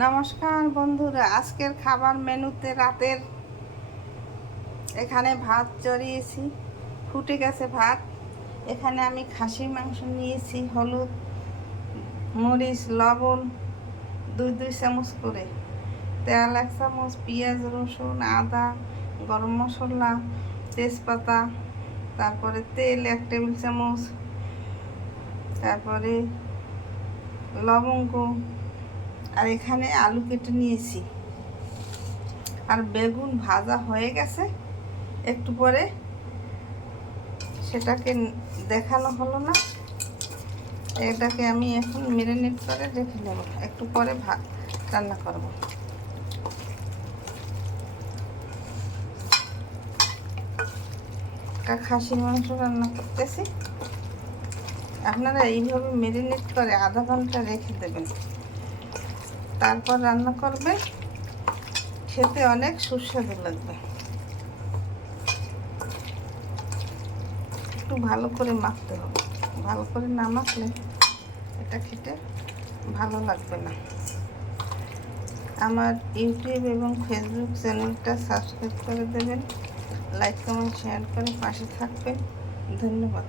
নমস্কার বন্ধুরা, আজকের খাবার মেনুতে রাতের এখানে ভাত চড়িয়েছি, ফুটে গেছে ভাত। এখানে আমি খাসির মাংস নিয়েছি, হলুদ মরিচ লবণ দুই চামচ করে, তেল 1 চামচ, পেঁয়াজ রসুন আদা গরম মশলা তেজপাতা, তারপরে তেল 1 টেবিল চামচ, তারপরে লবঙ্গ, আর এখানে আলু কেটে নিয়েছি। আর বেগুন ভাজা হয়ে গেছে, একটু পরে সেটাকে দেখানো হলো না। এটাকে আমি এখন ম্যারিনেট করে রেখে দেব, একটু পরে ভাত রান্না করব। খাসির মাংস রান্না করতেছি। আপনারা এইভাবে ম্যারিনেট করে আধা ঘন্টা রেখে দেবেন, তারপর রান্না করবেন, খেতে অনেক সুস্বাদু লাগবে। একটু ভালো করে মাখতে হবে, ভালো করে না মাখলে এটা খেতে ভালো লাগবে না। আমার ইউটিউব এবং ফেসবুক চ্যানেলটা সাবস্ক্রাইব করে দেবেন, লাইক কমেন্ট শেয়ার করে পাশে থাকবেন। ধন্যবাদ।